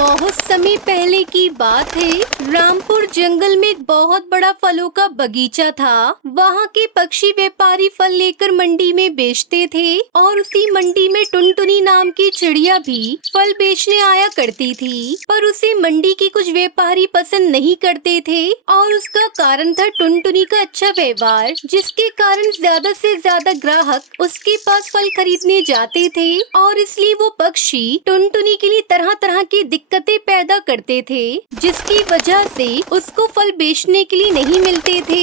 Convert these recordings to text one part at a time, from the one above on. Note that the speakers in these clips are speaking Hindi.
बहुत समय पहले की बात है। रामपुर जंगल में एक बहुत बड़ा फलों का बगीचा था। वहाँ के पक्षी व्यापारी फल लेकर मंडी में बेचते थे और उसी मंडी में टुनटुनी नाम की चिड़िया भी फल बेचने आया करती थी। पर उसे मंडी के कुछ व्यापारी पसंद नहीं करते थे और उसका कारण था टुनटुनी का अच्छा व्यवहार, जिसके कारण ज्यादा से ज्यादा ग्राहक उसके पास फल खरीदने जाते थे और इसलिए वो पक्षी टुनटुनी के लिए तरह तरह की दिक्कतें पैदा करते थे, जिसकी वजह से उसको फल बेचने के लिए नहीं मिलते थे।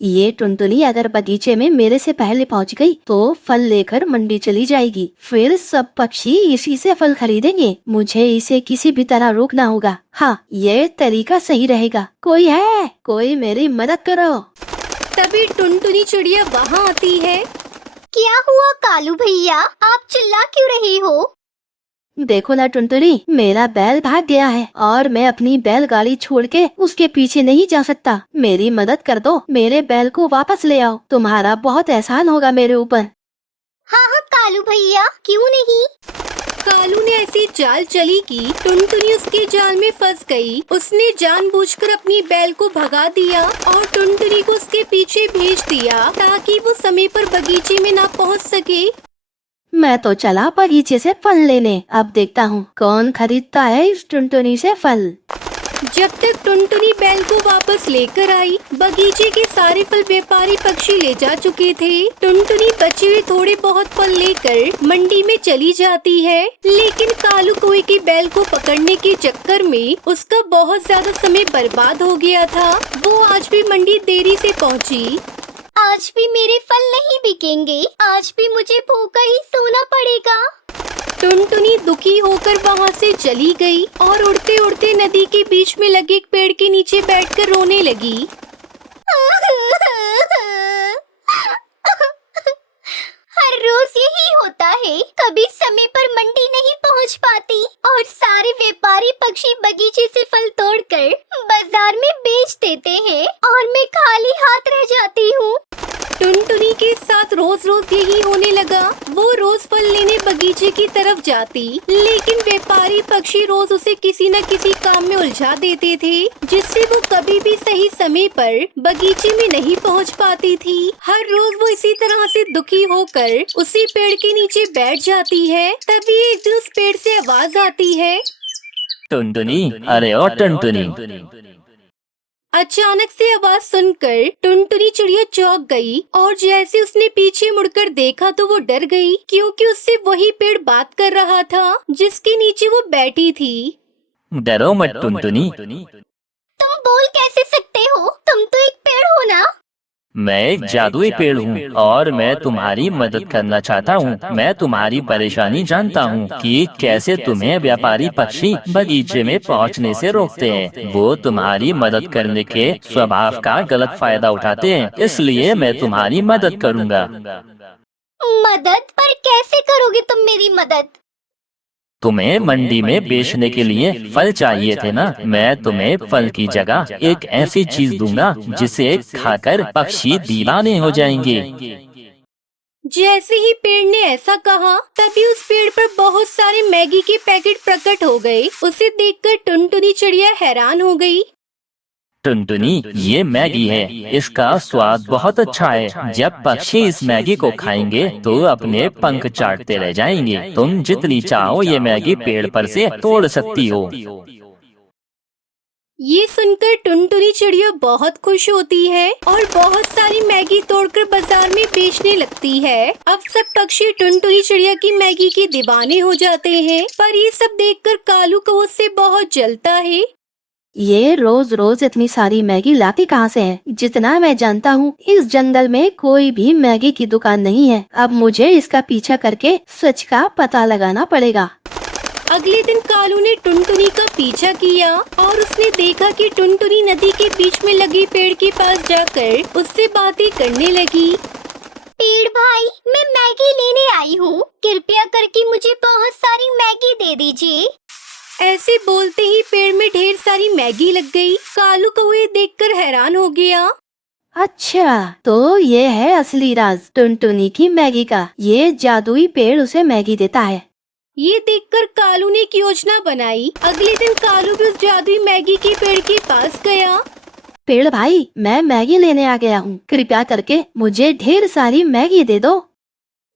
ये टुनटुनी अगर बगीचे में मेरे से पहले पहुंच गई तो फल लेकर मंडी चली जाएगी। फिर सब पक्षी इसी से फल खरीदेंगे। मुझे इसे किसी भी तरह रोकना होगा। हाँ, ये तरीका सही रहेगा। कोई है? कोई मेरी मदद करो। तभी टुनटुनी चिड़िया वहाँ आती है। क्या हुआ कालू भैया, आप चिल्ला क्यों रहे हो? देखो ना टुनटुनी, मेरा बैल भाग गया है और मैं अपनी बैलगाड़ी छोड़ के उसके पीछे नहीं जा सकता। मेरी मदद कर दो, मेरे बैल को वापस ले आओ। तुम्हारा बहुत एहसान होगा मेरे ऊपर। हाँ हाँ कालू भैया, क्यों नहीं। कालू ने ऐसी चाल चली कि टुनटुनी उसके जाल में फंस गई। उसने जानबूझकर अपनी बैल को भगा दिया और टुनटुनी को उसके पीछे भेज दिया ताकि वो समय पर बगीचे में ना पहुंच सके। मैं तो चला बगीचे से फल लेने। अब देखता हूँ कौन खरीदता है इस टुनटुनी से फल। जब तक टुनटुनी बैल को वापस लेकर आई, बगीचे के सारे फल व्यापारी पक्षी ले जा चुके थे। टुनटुनी बचे हुए थोड़े बहुत फल लेकर मंडी में चली जाती है, लेकिन कालू कौवे की बैल को पकड़ने के चक्कर में उसका बहुत ज्यादा समय बर्बाद हो गया था। वो आज भी मंडी देरी से पहुंची। आज भी मेरे फल नहीं बिकेंगे, आज भी मुझे भूखा ही सोना पड़ेगा। टुनटुनी दुखी होकर वहाँ से चली गई और उड़ते उड़ते नदी के बीच में लगे एक पेड़ के नीचे बैठकर रोने लगी। हर रोज यही होता है, कभी समय पर मंडी नहीं पहुँच पाती और सारे व्यापारी पक्षी बगीचे से फल तोड़कर बाजार में बेच देते हैं और मैं खाली हाथ रह जाती हूँ। टुनटुनी के साथ रोज रोज यही होने लगा। वो रोज फल लेने बगीचे की तरफ जाती, लेकिन व्यापारी पक्षी रोज उसे किसी न किसी काम में उलझा देते थे, जिससे वो कभी भी सही समय पर बगीचे में नहीं पहुंच पाती थी। हर रोज वो इसी तरह से दुखी होकर उसी पेड़ के नीचे बैठ जाती है। तभी एक दिन उस पेड़ से आवाज आती है, टुनटुनी, अरे ओ टुनटुनी। अचानक से आवाज सुनकर टुनटुनी चिड़िया चौंक गई और जैसे उसने पीछे मुड़कर देखा तो वो डर गई, क्योंकि उससे वही पेड़ बात कर रहा था जिसके नीचे वो बैठी थी। डरो मत टुनटुनी। तुम बोल कैसे सकते हो? तुम तो एक पेड़ हो ना। मैं एक जादुई पेड़ हूँ और मैं तुम्हारी मदद करना चाहता हूँ। मैं तुम्हारी परेशानी जानता हूँ कि कैसे तुम्हें व्यापारी पक्षी बगीचे में पहुँचने से रोकते हैं। वो तुम्हारी मदद करने के स्वभाव का गलत फायदा उठाते हैं, इसलिए मैं तुम्हारी मदद करूँगा। मदद? पर कैसे करोगे तुम मेरी मदद? तुम्हें मंडी में बेचने के लिए फल चाहिए थे ना? मैं तुम्हें फल की जगह एक ऐसी चीज दूंगा जिसे खाकर पक्षी दीवाने हो जाएंगे। जैसे ही पेड़ ने ऐसा कहा, तभी उस पेड़ पर बहुत सारे मैगी के पैकेट प्रकट हो गए। उसे देखकर टुनटुनी चिड़िया हैरान हो गई। टुनटुनी, ये मैगी है, इसका स्वाद बहुत अच्छा है। जब पक्षी इस मैगी को खाएंगे तो अपने पंख चाटते रह जाएंगे। तुम जितनी चाहो ये मैगी पेड़ पर से तोड़ सकती हो। ये सुनकर टुनटुनी चिड़िया बहुत खुश होती है और बहुत सारी मैगी तोड़कर बाजार में बेचने लगती है। अब सब पक्षी टुनटुनी चिड़िया की मैगी के दीवाने हो जाते हैं, पर ये सब देखकर कालू कौवा से बहुत जलता है। ये रोज रोज इतनी सारी मैगी लाती कहाँ से है? जितना मैं जानता हूँ इस जंगल में कोई भी मैगी की दुकान नहीं है। अब मुझे इसका पीछा करके सच का पता लगाना पड़ेगा। अगले दिन कालू ने टुनटुनी का पीछा किया और उसने देखा कि टुनटुनी नदी के बीच में लगी पेड़ के पास जाकर उससे बातें करने लगी। पेड़ भाई, मैं मैगी लेने आई हूँ, कृपया करके मुझे बहुत सारी मैगी दे दीजिए। ऐसे बोलते ही पेड़ में ढेर सारी मैगी लग गई। कालू कौवे देखकर हैरान हो गया। अच्छा, तो ये है असली राज टुनटुनी की मैगी का। ये जादुई पेड़ उसे मैगी देता है। ये देखकर कालू ने एक योजना बनाई। अगले दिन कालू भी उस जादुई मैगी के पेड़ के पास गया। पेड़ भाई, मैं मैगी लेने आ गया हूँ, कृपया करके मुझे ढेर सारी मैगी दे दो।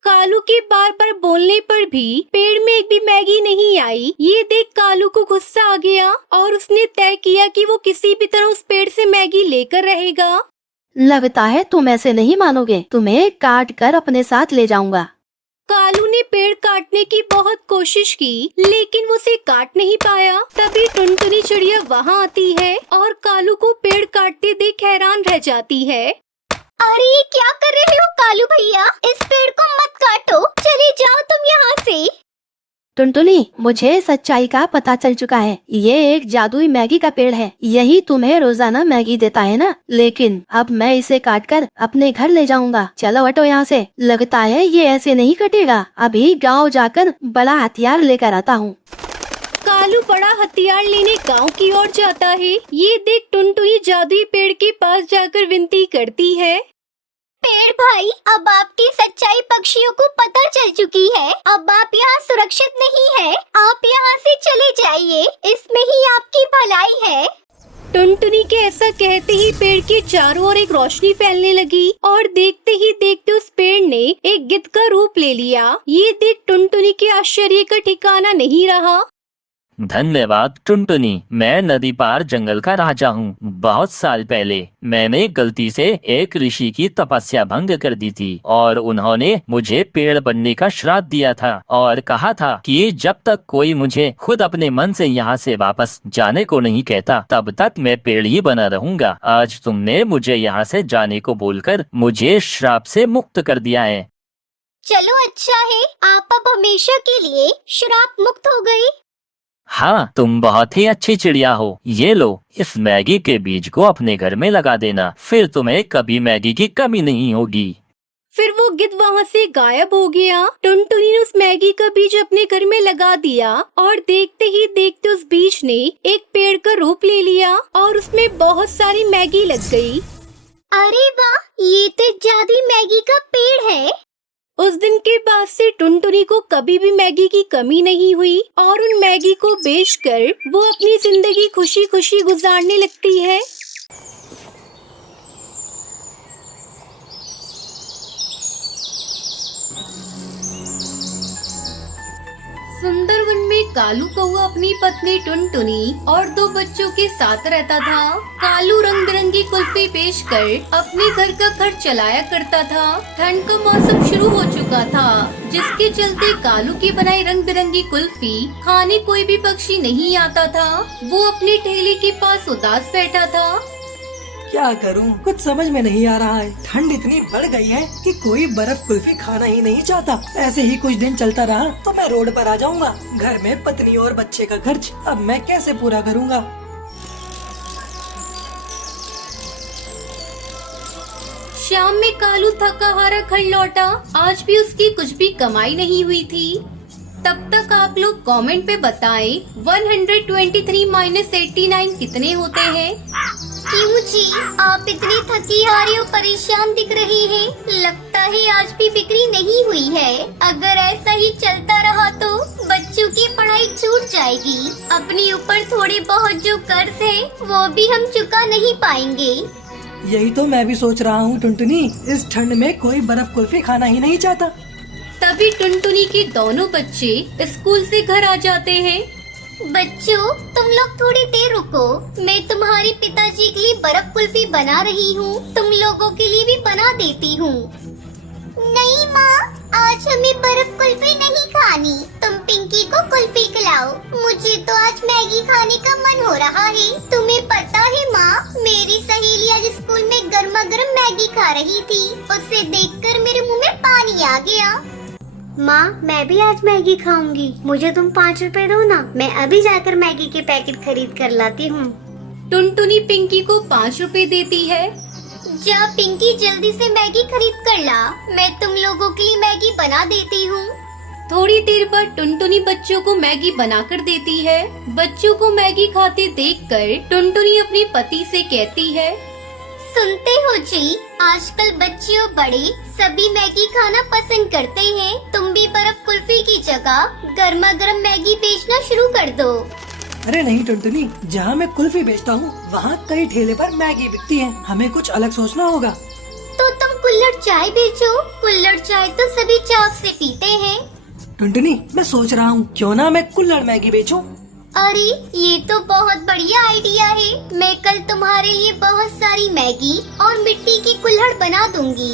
कालू के बार बार बोलने पर भी पेड़ में एक भी मैगी नहीं आई। ये देख कालू को गुस्सा आ गया और उसने तय किया कि वो किसी भी तरह उस पेड़ से मैगी लेकर रहेगा। लगता है तुम ऐसे नहीं मानोगे, तुम्हें काट कर अपने साथ ले जाऊंगा। कालू ने पेड़ काटने की बहुत कोशिश की, लेकिन वो उसे काट नहीं पाया। तभी टुनटुनी चिड़िया वहाँ आती है और कालू को पेड़ काटते देख हैरान रह जाती है। अरे ये क्या कर रहे हो कालू भैया, इस पेड़ को मत काटो, चले जाओ तुम यहाँ से। टुनटुनी, मुझे सच्चाई का पता चल चुका है। ये एक जादुई मैगी का पेड़ है, यही तुम्हें रोजाना मैगी देता है ना। लेकिन अब मैं इसे काटकर अपने घर ले जाऊंगा। चलो हटो यहाँ से। लगता है ये ऐसे नहीं कटेगा। अभी गांव जाकर बड़ा हथियार लेकर आता हूँ। कालू बड़ा हथियार लेने गांव की ओर जाता है। ये देख टुनटुनी जादुई पेड़ के पास जाकर विनती करती है। पेड़ भाई, अब आपकी सच्चाई पक्षियों को पता चल चुकी है। अब आप यहाँ सुरक्षित नहीं हैं। आप यहाँ से चले जाइए, इसमें ही आपकी भलाई है। टुनटुनी के ऐसा कहते ही पेड़ के चारों ओर एक रोशनी फैलने लगी और देखते ही देखते उस पेड़ ने एक गिद्ध का रूप ले लिया। ये देख टुनटुनी के आश्चर्य का ठिकाना नहीं रहा। धन्यवाद टुनटुनी, मैं नदी पार जंगल का राजा हूँ। बहुत साल पहले मैंने गलती से एक ऋषि की तपस्या भंग कर दी थी और उन्होंने मुझे पेड़ बनने का श्राप दिया था और कहा था कि जब तक कोई मुझे खुद अपने मन से यहाँ से वापस जाने को नहीं कहता, तब तक मैं पेड़ ही बना रहूंगा। आज तुमने मुझे यहाँ से जाने को बोलकर मुझे श्राप से मुक्त कर दिया है। चलो अच्छा है, आप अब हमेशा के लिए श्राप मुक्त हो गए। हाँ, तुम बहुत ही अच्छी चिड़िया हो। ये लो, इस मैगी के बीज को अपने घर में लगा देना, फिर तुम्हें कभी मैगी की कमी नहीं होगी। फिर वो गिद्ध वहाँ से गायब हो गया। टुनटुनी ने उस मैगी का बीज अपने घर में लगा दिया और देखते ही देखते उस बीज ने एक पेड़ का रूप ले लिया और उसमें बहुत सारी मैगी लग गई। अरे वाह, ये तो जादुई मैगी का पेड़ है। उस दिन के बाद से टुनटुनी को कभी भी मैगी की कमी नहीं हुई और उन मैगी को बेचकर वो अपनी जिंदगी खुशी खुशी गुजारने लगती है। सुंदरवन में कालू कौआ अपनी पत्नी टुनटुनी और 2 बच्चों के साथ रहता था। कालू रंग बिरंगी कुल्फी बेचकर अपने घर का खर्च चलाया करता था। ठंड का मौसम शुरू हो चुका था, जिसके चलते कालू की बनाई रंग बिरंगी कुल्फी खाने कोई भी पक्षी नहीं आता था। वो अपने ठेले के पास उदास बैठा था। क्या करूं, कुछ समझ में नहीं आ रहा है। ठंड इतनी बढ़ गई है कि कोई बर्फ कुल्फी खाना ही नहीं चाहता। ऐसे ही कुछ दिन चलता रहा तो मैं रोड पर आ जाऊंगा। घर में पत्नी और बच्चे का खर्च अब मैं कैसे पूरा करूंगा। शाम में कालू थका हारा घर लौटा। आज भी उसकी कुछ भी कमाई नहीं हुई थी। तब तक आप लोग कमेंट पे बताएं 123 - 89 कितने होते हैं। क्यों जी, आप इतनी थकी हारी और परेशान दिख रही हैं। लगता है आज भी बिक्री नहीं हुई है। अगर ऐसा ही चलता रहा तो बच्चों की पढ़ाई छूट जाएगी। अपने ऊपर थोड़े बहुत जो कर्ज है वो भी हम चुका नहीं पाएंगे। यही तो मैं भी सोच रहा हूँ टुनटुनी, इस ठंड में कोई बर्फ कुल्फी खाना ही नहीं चाहता। तभी टुनटुनी के दोनों बच्चे स्कूल से घर आ जाते हैं। बच्चों, तुम लोग थोड़ी देर रुको, मैं तुम्हारे पिताजी के लिए बर्फ कुल्फी बना रही हूँ। तुम लोगों के लिए भी बना देती हूँ। नहीं माँ, आज हमें बर्फ कुल्फी नहीं खानी। तुम पिंकी को कुल्फी खिलाओ। मुझे तो आज मैगी खाने का मन हो रहा है। तुम्हें पता है माँ, मेरी सहेली आज स्कूल में गर्मा गर्म मैगी खा रही थी। उसे देखकर मेरे मुँह में पानी आ गया। माँ, मैं भी आज मैगी खाऊंगी। मुझे तुम 5 रुपए दो ना, मैं अभी जाकर मैगी के पैकेट खरीद कर लाती हूँ। टुनटुनी पिंकी को 5 रुपए देती है। जा पिंकी, जल्दी से मैगी खरीद कर ला। मैं तुम लोगों के लिए मैगी बना देती हूँ। थोड़ी देर बाद टुनटुनी बच्चों को मैगी बनाकर देती है। बच्चों को मैगी खाते देखकर टुनटुनी अपने पति से कहती है, सुनते हो जी, आजकल बच्चे और बड़े सभी मैगी खाना पसंद करते हैं। तुम भी मेरी बर्फ कुल्फी की जगह गर्मा गर्म मैगी बेचना शुरू कर दो। अरे नहीं टुनटुनी, जहाँ मैं कुल्फी बेचता हूँ वहाँ कई ठेले पर मैगी बिकती है, हमें कुछ अलग सोचना होगा। तो तुम कुल्हड़ चाय बेचो। कुल्हड़ चाय तो सभी चाव से पीते हैं। टुनटुनी, मैं सोच रहा हूँ क्यों ना मैं कुल्हड़ मैगी बेचूं। अरे ये तो बहुत बढ़िया आइडिया है। मैं कल तुम्हारे लिए बहुत सारी मैगी और मिट्टी की कुल्हड़ बना दूंगी।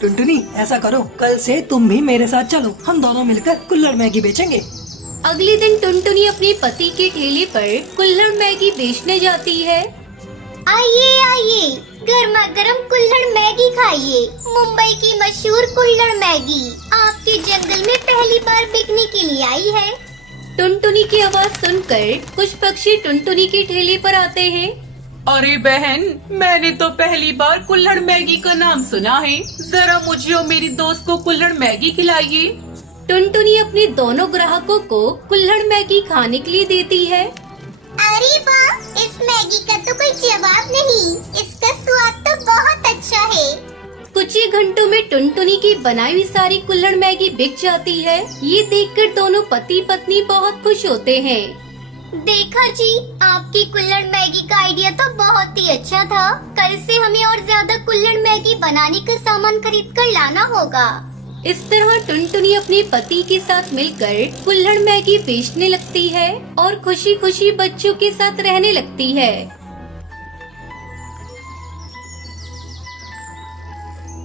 टुनटुनी, ऐसा करो, कल से तुम भी मेरे साथ चलो, हम दोनों मिलकर कुल्हड़ मैगी बेचेंगे। अगले दिन टुनटुनी अपने पति के ठेले पर कुल्हड़ मैगी बेचने जाती है। आइए आइए, गर्मा गर्म कुल्हड़ मैगी खाइए। मुंबई की मशहूर कुल्हड़ मैगी आपके जंगल में पहली बार बिकने के लिए आई है। टुनटुनी की आवाज सुनकर कुछ पक्षी टुनटुनी के ठेले पर आते हैं। अरे बहन, मैंने तो पहली बार कुल्हड़ मैगी का नाम सुना है। जरा मुझे और मेरी दोस्त को कुल्हड़ मैगी खिलाइए। टुनटुनी अपने दोनों ग्राहकों को कुल्हड़ मैगी खाने के लिए देती है। अरे वाह, इस मैगी का तो कोई जवाब नहीं। इसका स्वाद तो बहुत अच्छा है। कुछ ही घंटों में टुनटुनी की बनाई हुई सारी कुल्हड़ मैगी बिक जाती है। ये देखकर दोनों पति पत्नी बहुत खुश होते हैं। देखा जी, आपकी कुल्हड़ मैगी का आइडिया तो बहुत ही अच्छा था। कल से हमें और ज्यादा कुल्हड़ मैगी बनाने का सामान खरीद कर लाना होगा। इस तरह टुनटुनी अपने पति के साथ मिलकर कुल्हड़ मैगी बेचने लगती है और खुशी खुशी बच्चों के साथ रहने लगती है।